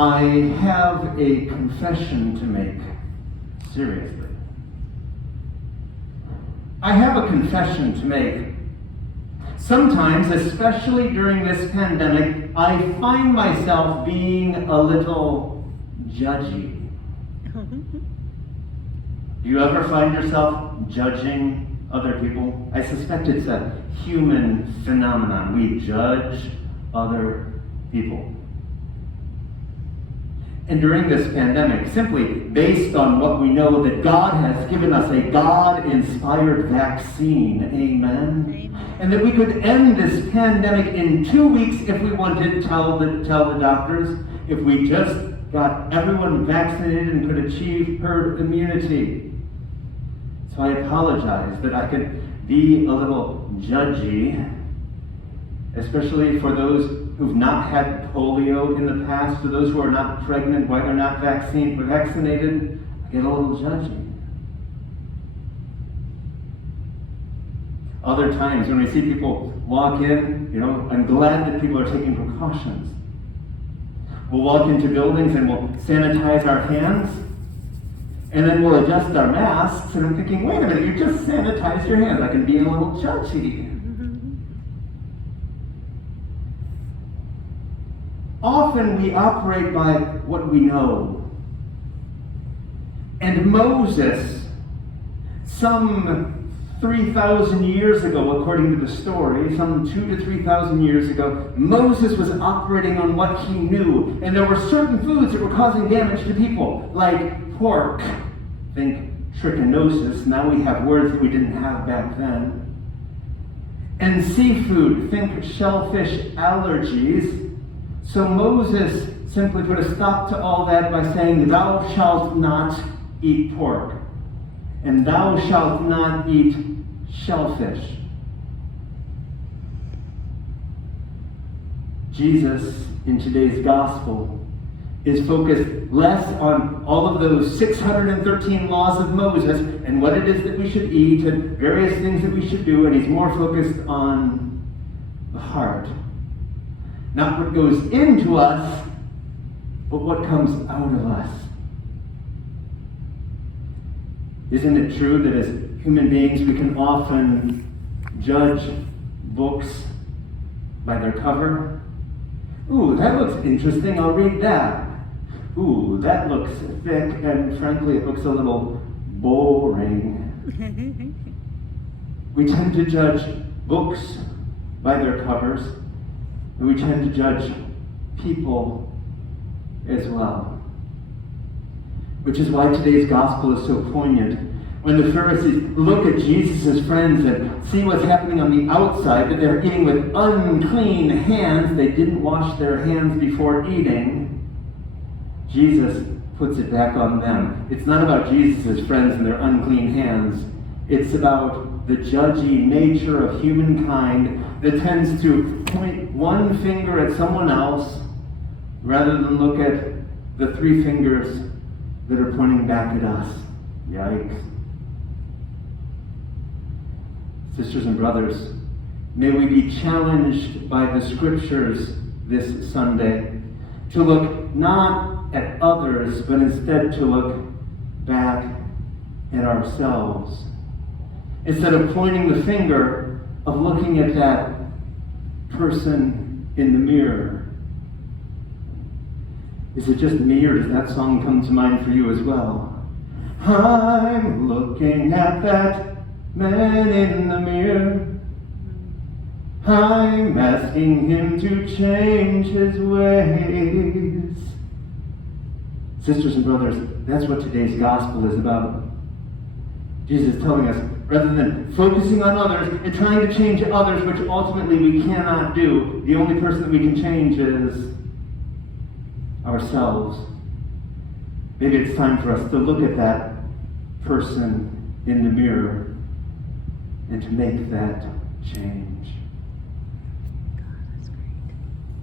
I have a confession to make. Seriously. I have a confession to make. Sometimes, especially during this pandemic, I find myself being a little judgy. Do you ever find yourself judging other people? I suspect it's a human phenomenon. We judge other people. And during this pandemic, simply based on what we know that God has given us a God-inspired vaccine, amen? And that we could end this pandemic in 2 weeks if we wanted, tell the doctors, if we just got everyone vaccinated and could achieve herd immunity. So I apologize that I could be a little judgy, especially for those who've not had polio in the past, for those who are not pregnant, why they're not vaccinated. I get a little judgy. Other times when we see people walk in, I'm glad that people are taking precautions. We'll walk into buildings and we'll sanitize our hands, and then we'll adjust our masks, and I'm thinking, wait a minute, you just sanitized your hands. I can be a little judgy. Often we operate by what we know. And Moses, some 3,000 years ago, according to the story, some 2,000 to 3,000 years ago, Moses was operating on what he knew. And there were certain foods that were causing damage to people, like pork. Think trichinosis. Now we have words that we didn't have back then. And seafood. Think shellfish allergies. So Moses simply put a stop to all that by saying, "Thou shalt not eat pork, and thou shalt not eat shellfish." Jesus, in today's gospel, is focused less on all of those 613 laws of Moses and what it is that we should eat and various things that we should do, and he's more focused on the heart. Not what goes into us, but what comes out of us. Isn't it true that as human beings we can often judge books by their cover? Ooh, that looks interesting, I'll read that. Ooh, that looks thick, and frankly it looks a little boring. We tend to judge books by their covers. And we tend to judge people as well. Which is why today's gospel is so poignant. When the Pharisees look at Jesus' friends and see what's happening on the outside, that they're eating with unclean hands, they didn't wash their hands before eating, Jesus puts it back on them. It's not about Jesus' friends and their unclean hands. It's about the judgy nature of humankind that tends to point one finger at someone else rather than look at the three fingers that are pointing back at us. Yikes. Sisters and brothers, may we be challenged by the scriptures this Sunday to look not at others, but instead to look back at ourselves. Instead of pointing the finger, of looking at that person in the mirror. Is it just me, or does that song come to mind for you as well? I'm looking at that man in the mirror. I'm asking him to change his ways. Sisters and brothers, that's what today's gospel is about. Jesus is telling us, rather than focusing on others and trying to change others, which ultimately we cannot do, the only person that we can change is ourselves. Maybe it's time for us to look at that person in the mirror and to make that change.